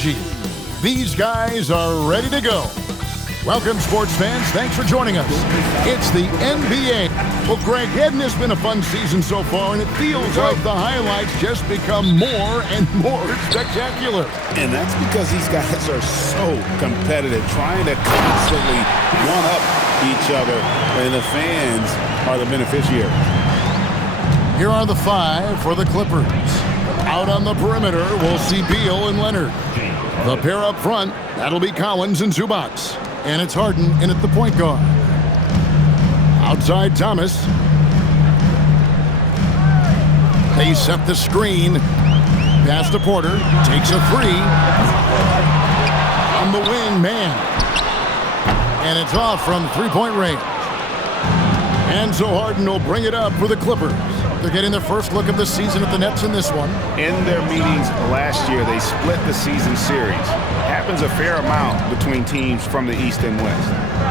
energy. These guys are ready to go. Welcome, sports fans. Thanks for joining us. It's the NBA. Well, Greg, hadn't this been a fun season so far? And it feels like the highlights just become more and more spectacular. And that's because these guys are so competitive, trying to constantly one-up each other. And the fans are the beneficiaries. Here are the five for the Clippers. Out on the perimeter, we'll see Beal and Leonard. The pair up front, that'll be Collins and Zubac. And it's Harden in at the point guard. Outside Thomas. They set the screen. Pass to Porter. Takes a three. On the wing, man. And it's off from three-point range. And so Harden will bring it up for the Clippers. They're getting their first look of the season at the Nets in this one. In their meetings last year, they split the season series. Happens a fair amount between teams from the East and West.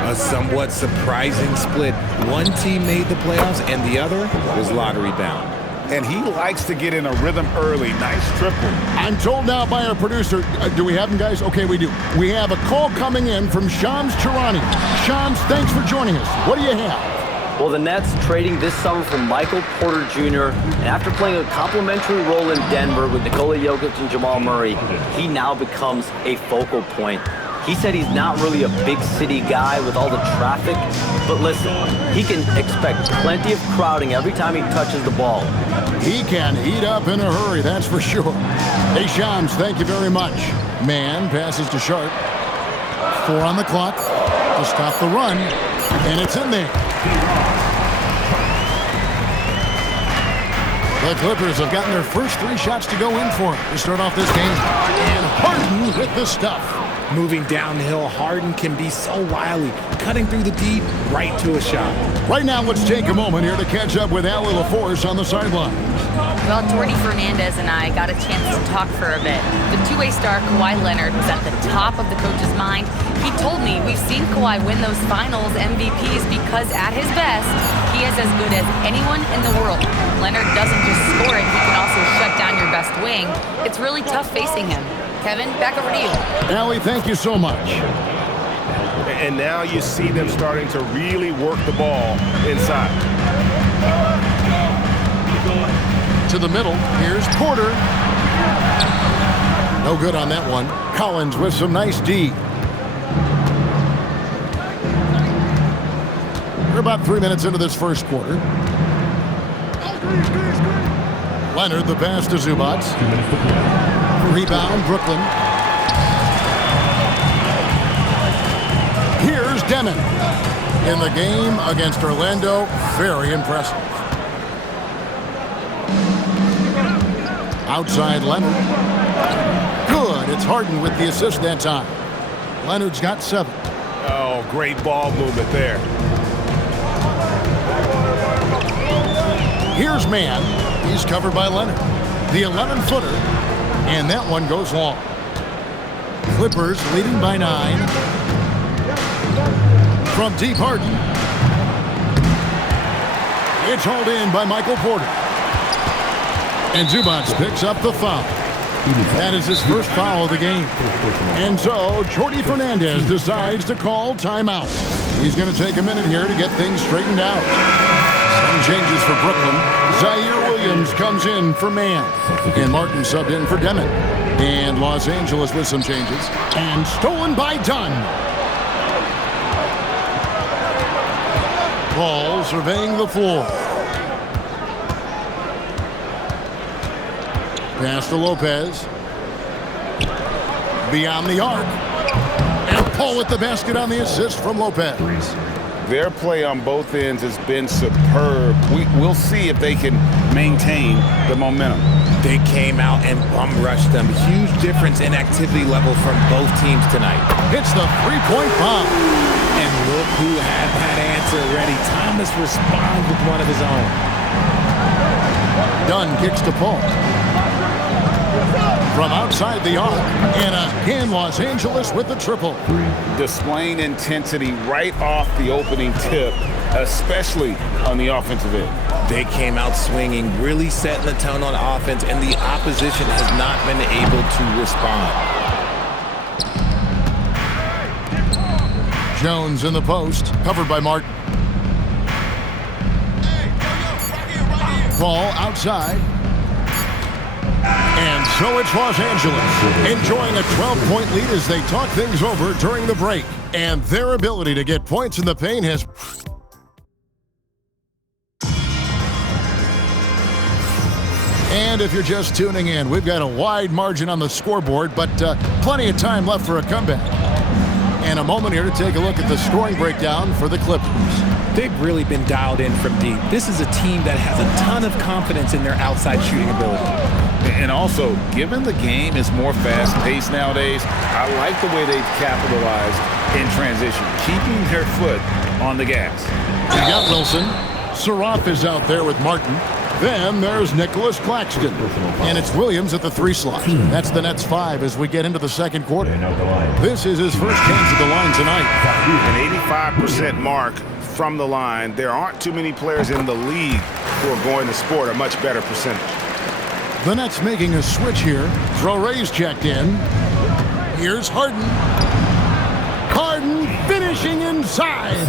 A somewhat surprising split. One team made the playoffs and the other was lottery bound. And he likes to get in a rhythm early. Nice triple. I'm told now by our producer, do we have him, guys? Okay, we do. We have a call coming in from Shams Charania. Shams, thanks for joining us. What do you have? Well, the Nets trading this summer for Michael Porter Jr. And after playing a complimentary role in Denver with Nikola Jokic and Jamal Murray, he now becomes a focal point. He said he's not really a big city guy with all the traffic, but listen, he can expect plenty of crowding every time he touches the ball. He can heat up in a hurry, that's for sure. Hey, Shams, thank you very much. Man passes to Sharp. 4 on the clock to stop the run, and it's in there. The Clippers have gotten their first 3 shots to go in for it to start off this game. And Harden with the stuff. Moving downhill, Harden can be so wily, cutting through the deep right to a shot. Right now, let's take a moment here to catch up with Allie LaForce on the sideline. Well, Jordy Fernandez and I got a chance to talk for a bit. The two-way star Kawhi Leonard was at the top of the coach's mind. He told me we've seen Kawhi win those finals MVPs because at his best, he is as good as anyone in the world. Leonard doesn't just score it, he can also shut down your best wing. It's really tough facing him. Kevin, back over to you. Allie, thank you so much. And now you see them starting to really work the ball inside. To the middle, here's Porter. No good on that one. Collins with some nice D. We're about 3 minutes into this first quarter. Leonard, the pass to Zubac. Rebound, Brooklyn. Here's Demon. In the game against Orlando, very impressive. Outside Leonard. Good. It's Harden with the assist that time. Leonard's got 7. Oh, great ball movement there. Here's Man. He's covered by Leonard. The 11-footer. And that one goes long. Clippers leading by 9. From deep, Harden. It's hauled in by Michael Porter. And Zubac picks up the foul. That is his first foul of the game. And so, Jordy Fernandez decides to call timeout. He's going to take a minute here to get things straightened out. Some changes for Brooklyn. Zaire Williams comes in for Man. And Martin subbed in for Demon. And Los Angeles with some changes. And stolen by Dunn. Ball surveying the floor. Pass to Lopez. Beyond the arc. And Paul with the basket on the assist from Lopez. Their play on both ends has been superb. We'll see if they can maintain the momentum. They came out and bum rushed them. Huge difference in activity level from both teams tonight. Hits the three-point bomb. And look who had that answer ready. Thomas responds with one of his own. Dunn kicks to Paul. From outside the arc, and again Los Angeles with the triple. Displaying intensity right off the opening tip, especially on the offensive end. They came out swinging, really setting the tone on offense, and the opposition has not been able to respond. Jones in the post, covered by Martin. Ball outside. And so it's Los Angeles enjoying a 12-point lead as they talk things over during the break. And their ability to get points in the paint has... And if you're just tuning in, we've got a wide margin on the scoreboard, but plenty of time left for a comeback. And a moment here to take a look at the scoring breakdown for the Clippers. They've really been dialed in from deep. This is a team that has a ton of confidence in their outside shooting ability. And also, given the game is more fast-paced nowadays, I like the way they've capitalized in transition, keeping their foot on the gas. You got Wilson. Surratt is out there with Martin. Then there's Nicholas Claxton. And it's Williams at the 3 slot. That's the Nets 5 as we get into the second quarter. This is his first chance at the line tonight. An 85% mark from the line. There aren't too many players in the league who are going to sport a much better percentage. The Nets making a switch here. Traore's checked in. Here's Harden. Harden finishing inside.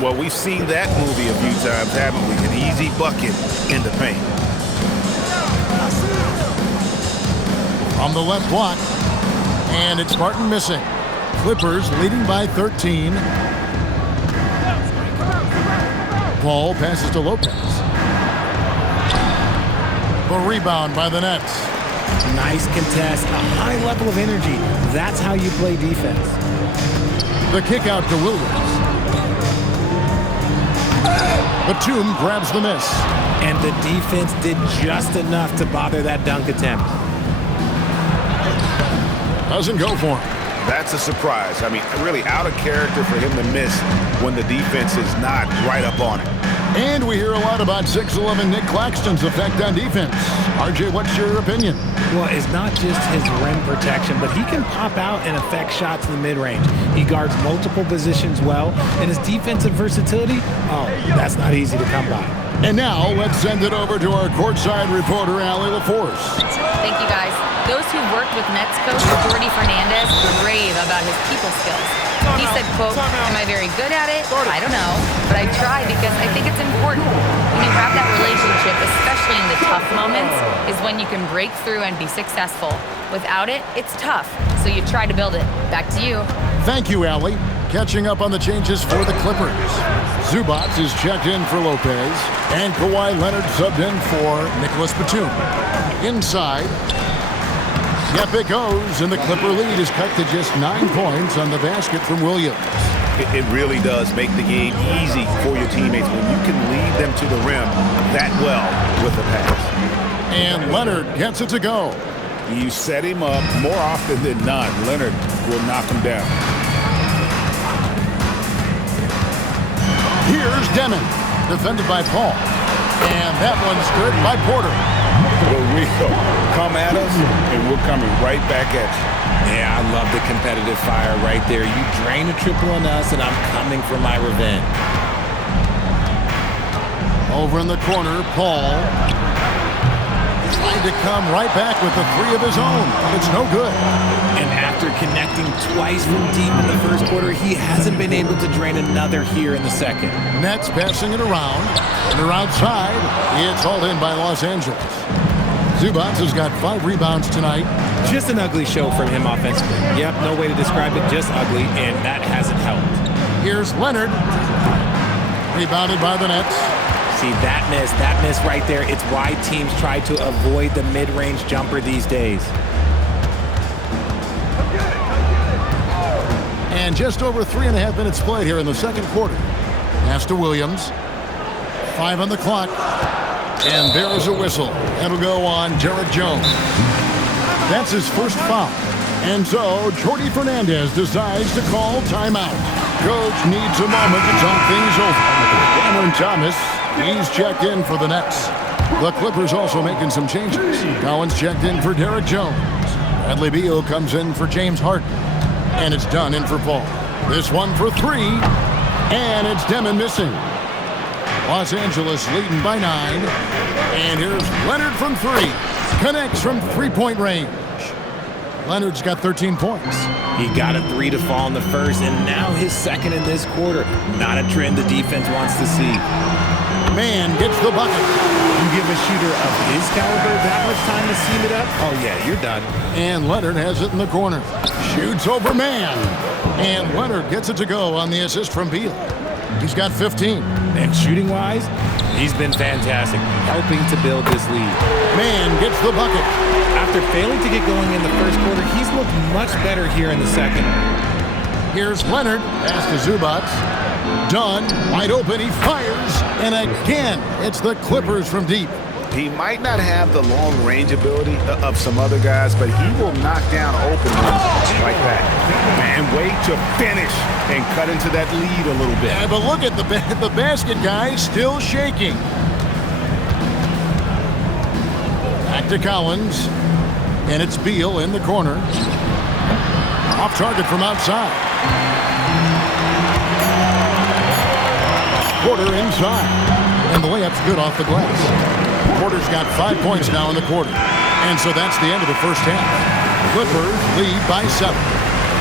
Well, we've seen that movie a few times, haven't we? An easy bucket in the paint. On the left block. And it's Martin missing. Clippers leading by 13. Paul passes to Lopez. The rebound by the Nets. Nice contest, a high level of energy. That's how you play defense. The kick out to Williams. Batum grabs the miss. And the defense did just enough to bother that dunk attempt. Doesn't go for him. That's a surprise. I mean, really out of character for him to miss when the defense is not right up on it. And we hear a lot about 6'11" Nick Claxton's effect on defense. RJ, what's your opinion? Well, it's not just his rim protection, but he can pop out and affect shots in the mid-range. He guards multiple positions well, and his defensive versatility, that's not easy to come by. And now, let's send it over to our courtside reporter, Allie LaForce. Thank you, guys. Those who worked with Nets coach Jordi Fernandez rave about his people skills. He said, quote, "Am I very good at it? I don't know, but I try because I think it's important. When you have that relationship, especially in the tough moments, is when you can break through and be successful. Without it, it's tough, so you try to build it." Back to you. Thank you, Allie. Catching up on the changes for the Clippers. Zubac is checked in for Lopez, and Kawhi Leonard subbed in for Nicholas Batum. Inside. Yep, it goes, and the Clipper lead is cut to just 9 points on the basket from Williams. It really does make the game easy for your teammates when you can lead them to the rim that well with the pass. And Leonard gets it to go. You set him up more often than not. Leonard will knock him down. Here's Demon, defended by Paul. And that one's good by Porter. Here we go. Come at us, and we're coming right back at you. Yeah, I love the competitive fire right there. You drain a triple on us, and I'm coming for my revenge. Over in the corner, Paul. Trying to come right back with the 3 of his own. It's no good. And after connecting twice from deep in the first quarter, he hasn't been able to drain another here in the second. Nets passing it around. And they're outside. It's hauled in by Los Angeles. Zubac has got 5 rebounds tonight. Just an ugly show from him offensively. Yep, no way to describe it, just ugly, and that hasn't helped. Here's Leonard. Rebounded by the Nets. See, that miss right there, it's why teams try to avoid the mid-range jumper these days. And just over 3.5 minutes played here in the second quarter. Pass to Williams. 5 on the clock. And there's a whistle. That'll go on Derek Jones. That's his first foul. And so, Jordi Fernandez decides to call timeout. Coach needs a moment to talk things over. Cameron Thomas, he's checked in for the Nets. The Clippers also making some changes. Collins checked in for Derek Jones. Bradley Beal comes in for James Harden. And it's done in for Paul. This one for 3. And it's Demon missing. Los Angeles leading by 9. And here's Leonard from 3. Connects from 3-point range. Leonard's got 13 points. He got a 3 to fall in the first, and now his second in this quarter. Not a trend the defense wants to see. Mann gets the bucket. You give a shooter of his caliber that much time to seam it up, oh yeah, you're done. And Leonard has it in the corner. Shoots over Mann. And Leonard gets it to go on the assist from Beal. He's got 15. And shooting-wise, he's been fantastic, helping to build this lead. Mann gets the bucket. After failing to get going in the first quarter, he's looked much better here in the second. Here's Leonard. Pass to Zubac. Dunn, wide open, he fires. And again, it's the Clippers from deep. He might not have the long range ability of some other guys, but he will knock down open ones like that. Man, wait to finish and cut into that lead a little bit. Yeah, but look at the basket guy still shaking. Back to Collins. And it's Beal in the corner. Off target from outside. Porter inside. And the layup's good off the glass. Porter's got 5 points now in the quarter. And so that's the end of the first half. Clippers lead by 7.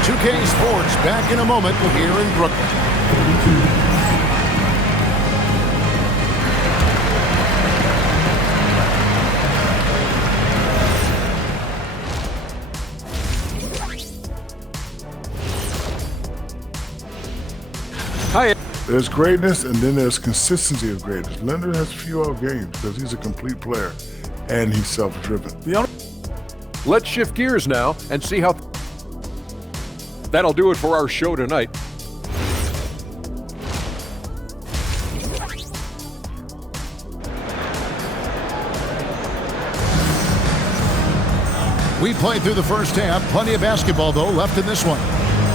2K Sports back in a moment here in Brooklyn. Hi. There's greatness, and then there's consistency of greatness. Leonard has a few off games because he's a complete player, and he's self-driven. Let's shift gears now and see how that'll do it for our show tonight. We played through the first half. Plenty of basketball, though, left in this one.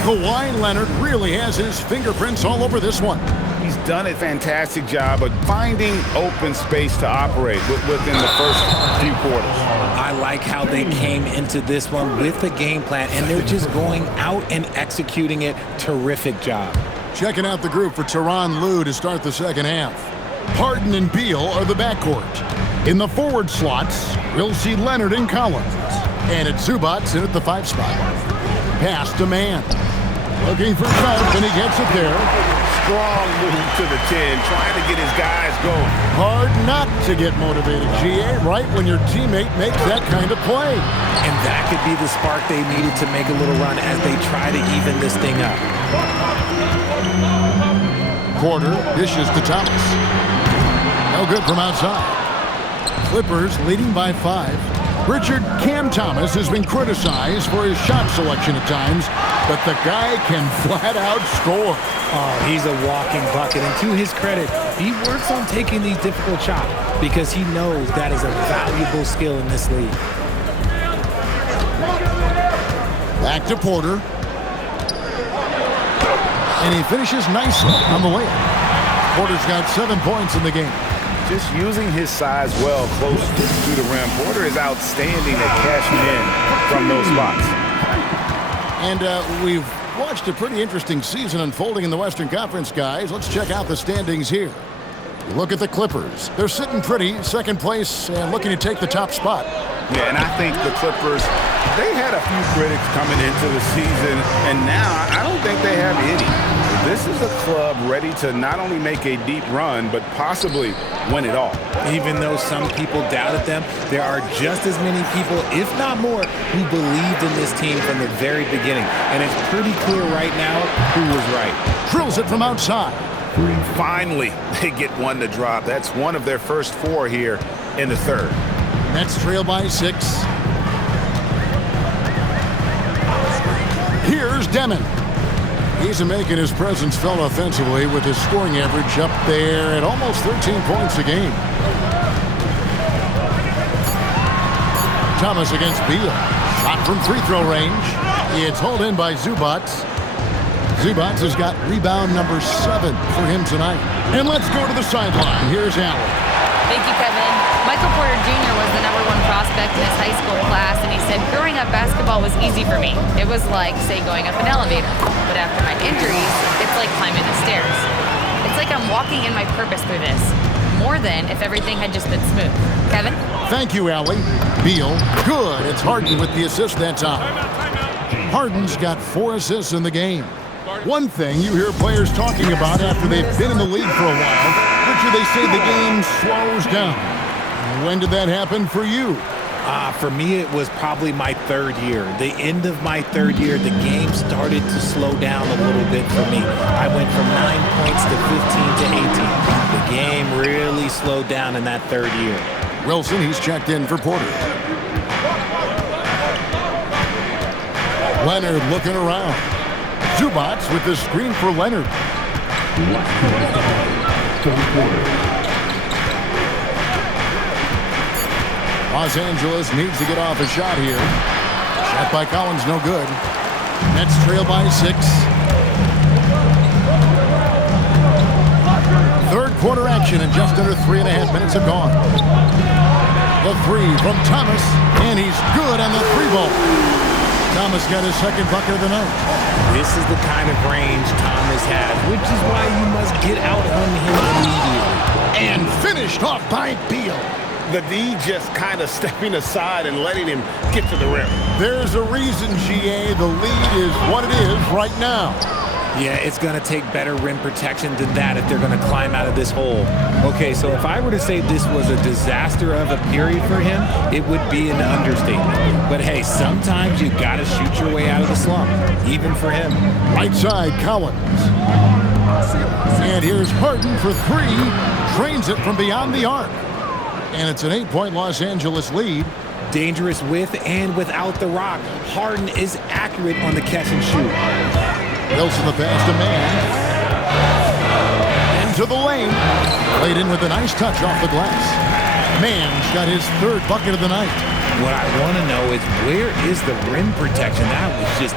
Kawhi Leonard really has his fingerprints all over this one. He's done a fantastic job of finding open space to operate within the first few quarters. I like how they came into this one with the game plan, and they're just going out and executing it. Terrific job. Checking out the group for Tyronn Lue to start the second half. Harden and Beal are the backcourt. In the forward slots, we'll see Leonard and Collins. And it's Zubac in at the 5 spot. Pass to Mann. Looking for Sharp, and he gets it there. Strong move to the 10, trying to get his guys going. Hard not to get motivated, GA, right when your teammate makes that kind of play. And that could be the spark they needed to make a little run as they try to even this thing up. Porter dishes to Thomas. No good from outside. Clippers leading by 5. Richard Cam Thomas has been criticized for his shot selection at times, but the guy can flat out score. Oh, he's a walking bucket, and to his credit, he works on taking these difficult shots because he knows that is a valuable skill in this league. Back to Porter. And he finishes nicely on the layup. Porter's got 7 points in the game. Just using his size well close to the rim. Porter is outstanding at cashing in from those spots. And we've watched a pretty interesting season unfolding in the Western Conference, guys. Let's check out the standings here. Look at the Clippers. They're sitting pretty, second place, and looking to take the top spot. Yeah, and I think the Clippers, they had a few critics coming into the season, and now I don't think they have any. This is a club ready to not only make a deep run, but possibly win it all. Even though some people doubted them, there are just as many people, if not more, who believed in this team from the very beginning. And it's pretty clear right now who was right. Drills it from outside. Finally, they get one to drop. That's one of their first 4 here in the third. Nets trail by 6. Here's Demon. He's making his presence felt offensively with his scoring average up there at almost 13 points a game. Thomas against Beal. Shot from free throw range. It's hauled in by Zubac. Zubac has got rebound number 7 for him tonight. And let's go to the sideline. Here's Allen. Thank you, Kevin. Michael Porter Jr. was the #1 prospect in his high school class, and he said, growing up, basketball was easy for me. It was like, say, going up an elevator. But after my injuries, it's like climbing the stairs. It's like I'm walking in my purpose through this. more than if everything had just been smooth. Kevin? Thank you, Allie. Beal, good. It's Harden with the assist that time. Harden's got 4 assists in the game. One thing you hear players talking about after they've been in the league for a while, Richard, they say the game slows down. When did that happen for you? For me, it was probably my 3rd year. The end of my 3rd year, the game started to slow down a little bit for me. I went from 9 points to 15 to 18. The game really slowed down in that 3rd year. Wilson, he's checked in for Porter. Leonard looking around. Zubac with the screen for Leonard. Los Angeles needs to get off a shot here. Shot by Collins, no good. Nets trail by 6. Third quarter action, and just under 3.5 minutes have gone. The 3 from Thomas, and he's good on the 3-ball. Thomas got his 2nd bucket of the night. This is the kind of range Thomas has, which is why you must get out on him immediately. And finished off by Beal. The D just kind of stepping aside and letting him get to the rim. There's a reason, GA, the lead is what it is right now. Yeah, it's going to take better rim protection than that if they're going to climb out of this hole. Okay, so if I were to say this was a disaster of a period for him, it would be an understatement. But hey, sometimes you got to shoot your way out of the slump, even for him. Right side, Collins. And here's Harden for 3. Trains it from beyond the arc. And it's an 8-point Los Angeles lead. Dangerous with and without the rock. Harden is accurate on the catch and shoot. Wilson the pass to Mann. Into the lane. Played in with a nice touch off the glass. Mann's got his 3rd bucket of the night. What I want to know is where is the rim protection? That was just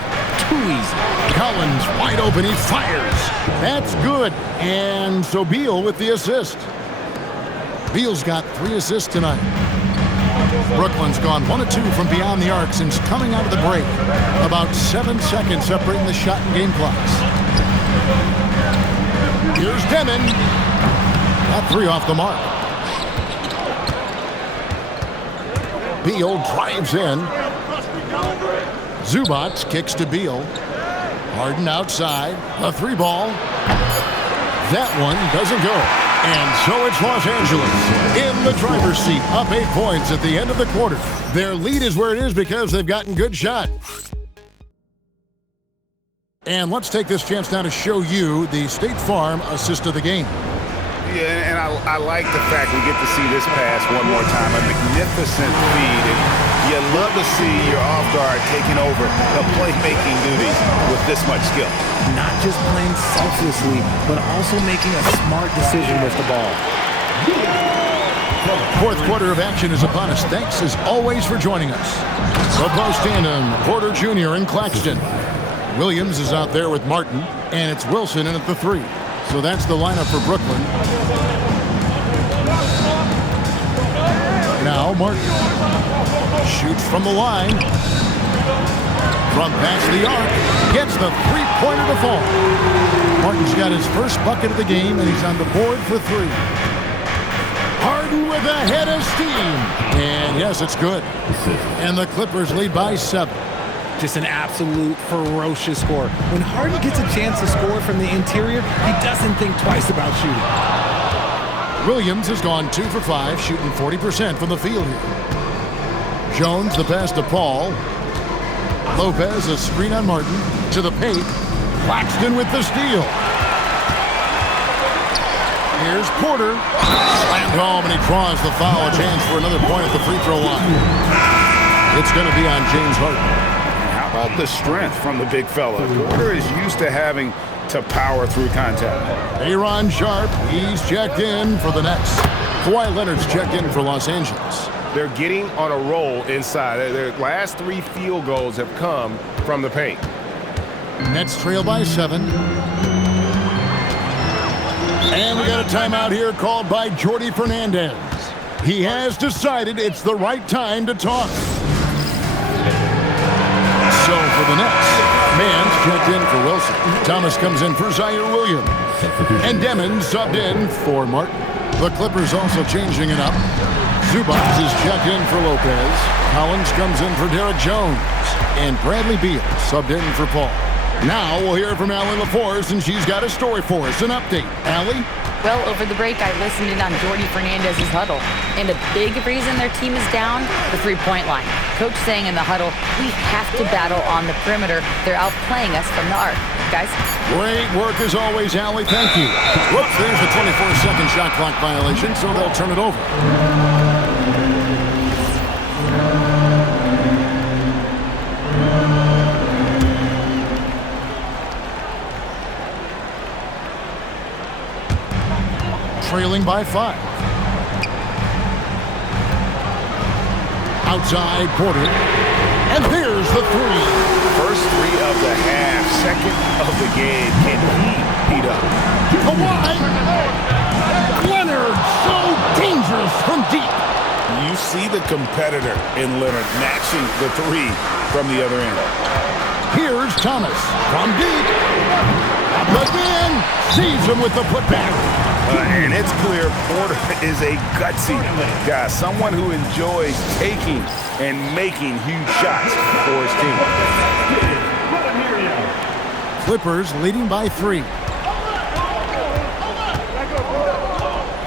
too easy. Collins wide open. He fires. That's good. And so Beal with the assist. Beal's got 3 assists tonight. Brooklyn's gone 1 of 2 from beyond the arc since coming out of the break. About 7 seconds separating the shot and game clocks. Here's Demon. Got 3 off the mark. Beal drives in. Zubac kicks to Beal. Harden outside. A 3-ball. That one doesn't go. And so it's Los Angeles in the driver's seat, up 8 points at the end of the quarter. Their lead is where it is because they've gotten good shot. And let's take this chance now to show you the State Farm assist of the game. Yeah, and I like the fact we get to see this pass one more time. A magnificent feed. And you love to see your off guard taking over the playmaking duties with this much skill. Not just playing selflessly, but also making a smart decision with the ball. Fourth quarter of action is upon us. Thanks as always for joining us. The post tandem, Porter Jr. and Claxton. Williams is out there with Martin, and it's Wilson in at the 3. So that's the lineup for Brooklyn. Now Martin shoots from the line. From past the arc, gets the 3-pointer to fall. Martin's got his first bucket of the game, and he's on the board for 3. Harden with a head of steam. And yes, it's good. And the Clippers lead by 7. Just an absolute ferocious score. When Harden gets a chance to score from the interior, he doesn't think twice about shooting. Williams has gone 2 for 5, shooting 40% from the field here. Jones the pass to Paul. Lopez a screen on Martin to the paint. Claxton with the steal. Here's Porter. Slammed home, and he draws the foul. A chance for another point at the free throw line. It's going to be on James Harden. How about the strength from the big fella? Porter is used to having to power through contact. Aaron Sharp, he's checked in for the Nets. Kawhi Leonard's checked in for Los Angeles. They're getting on a roll inside. Their last 3 field goals have come from the paint. Nets trail by 7. And we got a timeout here called by Jordi Fernandez. He has decided it's the right time to talk. So for the Nets, Mann's checked in for Wilson. Thomas comes in for Zaire Williams. And Demon subbed in for Martin. The Clippers also changing it up. Zubac is checked in for Lopez. Collins comes in for Derek Jones. And Bradley Beal subbed in for Paul. Now we'll hear from Allie LaForce, and she's got a story for us. An update. Allie? Well, over the break, I listened in on Jordi Fernandez's huddle. And a big reason their team is down, the three-point line. Coach saying in the huddle, we have to battle on the perimeter. They're outplaying us from the arc. Guys? Great work as always, Allie. Thank you. Whoops, there's the 24-second shot clock violation, so they'll turn it over. Trailing by 5. Outside Porter. And here's the three. First three of the half, second of the game. Can he beat up? Kawhi. Leonard, so dangerous from deep. You see the competitor in Leonard matching the three from the other end. Here's Thomas from deep. Again, sees him with the putback. And it's clear Porter is a gutsy guy, someone who enjoys taking and making huge shots for his team. Clippers leading by 3.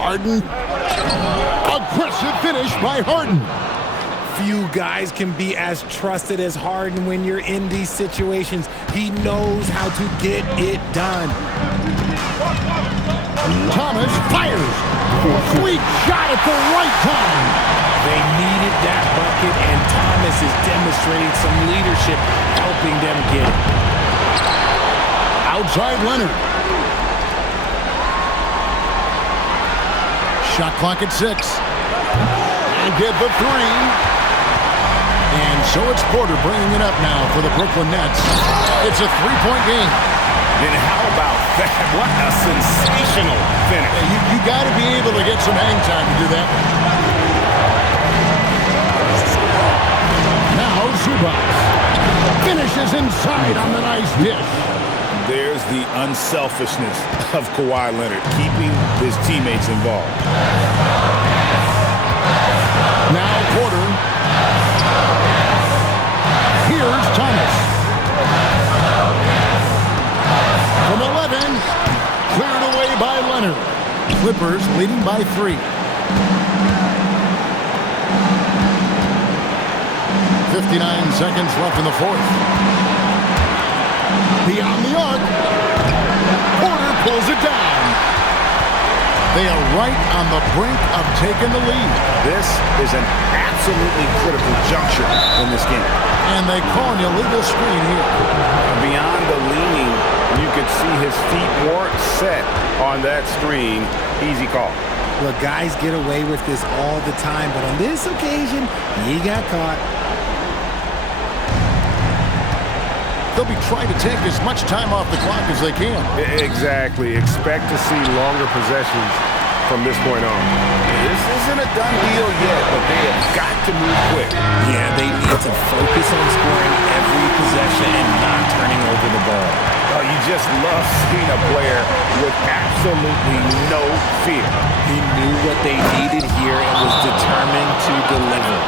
Harden. Aggressive finish by Harden. Few guys can be as trusted as Harden when you're in these situations. He knows how to get it done. Thomas fires. Sweet shot at the right time. They needed that bucket, and Thomas is demonstrating some leadership, helping them get it. Outside Leonard. Shot clock at 6. And get the 3. And so it's Porter bringing it up now for the Brooklyn Nets. It's a 3-point game. And how about that? What a sensational finish. You got to be able to get some hang time to do that. Now Zubac finishes inside on the nice dish. There's the unselfishness of Kawhi Leonard, keeping his teammates involved. Now Porter. Here's Thomas. From 11, cleared away by Leonard. Clippers leading by 3. 59 seconds left in the fourth. Beyond the arc. Porter pulls it down. They are right on the brink of taking the lead. This is an absolutely critical juncture in this game. And they call an illegal screen here. Beyond the leaning, you could see his feet weren't set on that screen. Easy call. Look, guys get away with this all the time, but on this occasion, he got caught. They'll be trying to take as much time off the clock as they can. Exactly. Expect to see longer possessions from this point on. This isn't a done deal yet, but they have got to move quick. Yeah, they need to focus on scoring every possession and not turning over the ball. Oh, you just love seeing a player with absolutely no fear. He knew what they needed here and was determined to deliver.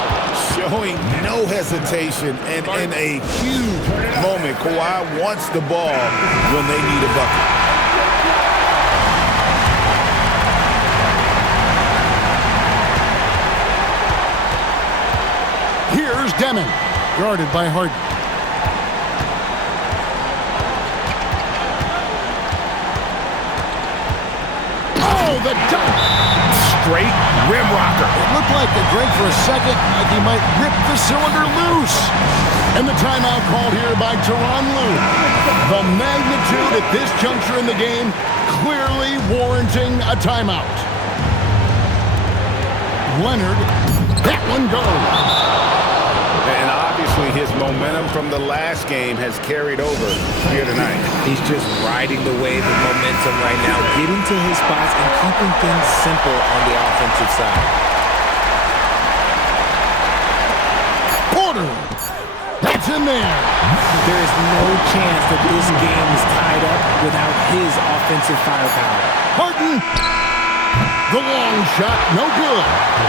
Showing no hesitation, and in a huge moment, Kawhi wants the ball when they need a bucket. Here's Demon, guarded by Harden. Oh, the dunk! Straight rim rocker. It looked like the Greg for a second, like he might rip the cylinder loose. And the timeout called here by Tyronn Lue. The magnitude at this juncture in the game clearly warranting a timeout. Leonard, that one goes. And obviously his momentum from the last game has carried over here tonight. He's just riding the wave of momentum right now, getting to his spots and keeping things simple on the offensive side. Porter, that's in there. There is no chance that this game is tied up without his offensive firepower. Harden, The long shot, no good.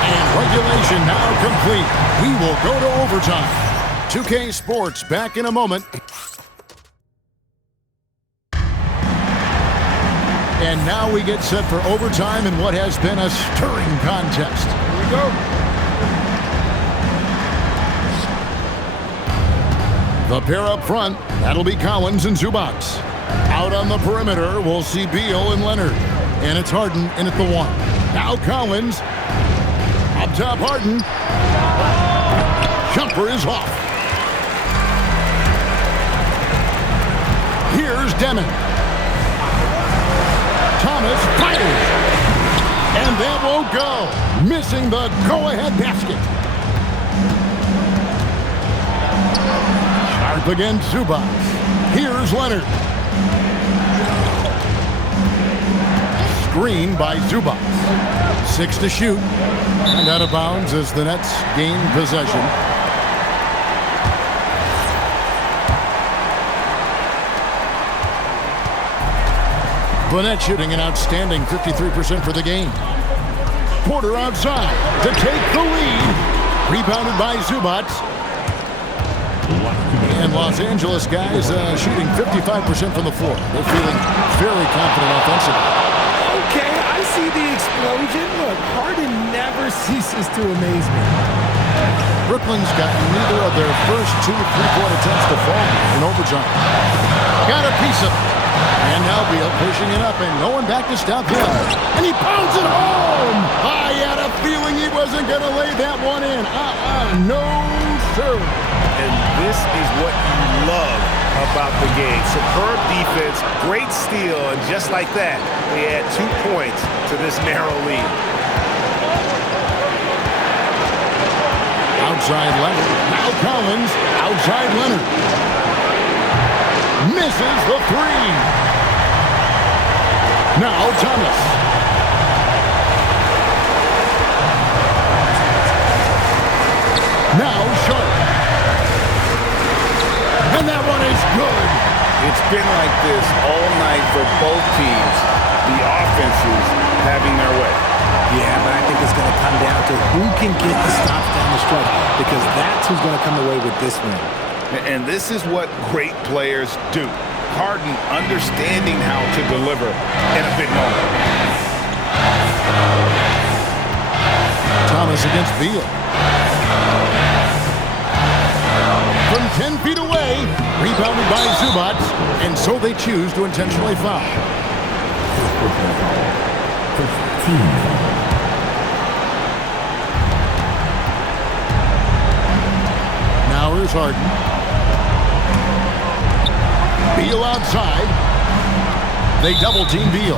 And regulation now complete. We will go to overtime. 2K Sports back in a moment. And now we get set for overtime in what has been a stirring contest. Here we go. The pair up front, that'll be Collins and Zubac. Out on the perimeter, we'll see Beal and Leonard. And it's Harden in at the 1. Now Collins. Up top, Harden. Jumper is off. Here's Demon. Thomas fires. And that won't go. Missing the go-ahead basket. Sharp against Zubac. Here's Leonard. Screen by Zubac. 6 to shoot. And out of bounds as the Nets gain possession. The Nets shooting an outstanding 53% for the game. Porter outside to take the lead. Rebounded by Zubac. And Los Angeles guys shooting 55% from the floor. They're feeling very confident offensively. Okay, I see the explosion. Look, Harden never ceases to amaze me. Brooklyn's got neither of their first 2 3-point attempts to fall in overtime. Got a piece of it. And now Beal pushing it up and no one back to stop him. And he pounds it home. I had a feeling he wasn't going to lay that one in. No, sir. And this is what you love about the game. Superb defense, great steal, and just like that, they add 2 points to this narrow lead. Outside Leonard. Now Collins. Outside Leonard. Misses the 3. Now Thomas. Now Sharp. And that one is good. It's been like this all night for both teams. The offenses having their way. Yeah, but I think it's going to come down to who can get the stops down the stretch, because that's who's going to come away with this win. And this is what great players do. Harden understanding how to deliver in a big moment. Thomas against Beal. From 10 feet away, rebounded by Zubac, and so they choose to intentionally foul. Now here's Harden. Beal outside. They double team Beal.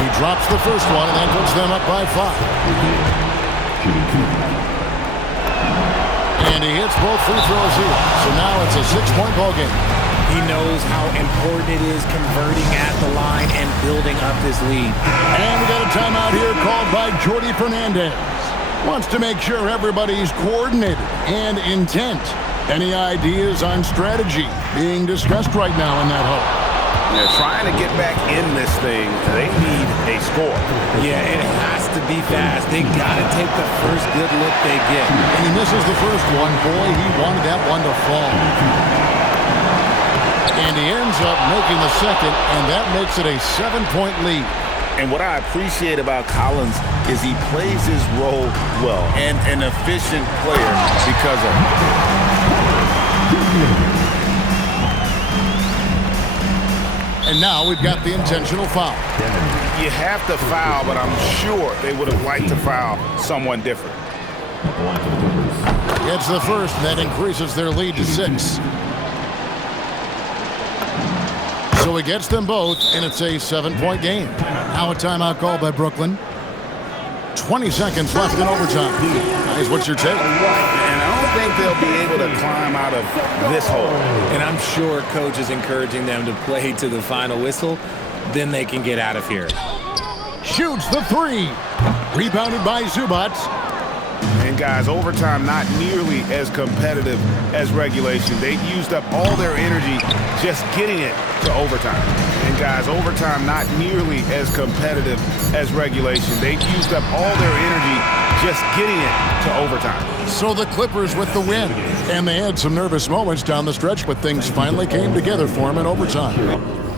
He drops the first one and then puts them up by 5. And he hits both free throws here. So now it's a 6-point ball game. He knows how important it is converting at the line and building up this lead. And we got a timeout here called by Jordi Fernandez. Wants to make sure everybody's coordinated and intent. Any ideas on strategy being discussed right now in that hole? They're trying to get back in this thing. They need a score. Yeah, it has to be fast. They got to take the first good look they get. And he misses the first one. Boy, he wanted that one to fall. And he ends up making the second, and that makes it a 7-point lead. And what I appreciate about Collins is he plays his role well and an efficient player because of it. And now we've got the intentional foul. You have to foul, but I'm sure they would have liked to foul someone different. Gets the first, and that increases their lead to 6. So he gets them both, and it's a 7-point game. Now a timeout call by Brooklyn. 20 seconds left in overtime. Guys, what's your take? And I don't think they'll be able to climb out of this hole. And I'm sure coach is encouraging them to play to the final whistle. Then they can get out of here. Shoots the 3. Rebounded by Zubac. And guys, overtime not nearly as competitive as regulation. They've used up all their energy just getting it to overtime. And guys, overtime not nearly as competitive as regulation. They've used up all their energy just getting it to overtime. So the Clippers with the win. And they had some nervous moments down the stretch, but things finally came together for them in overtime.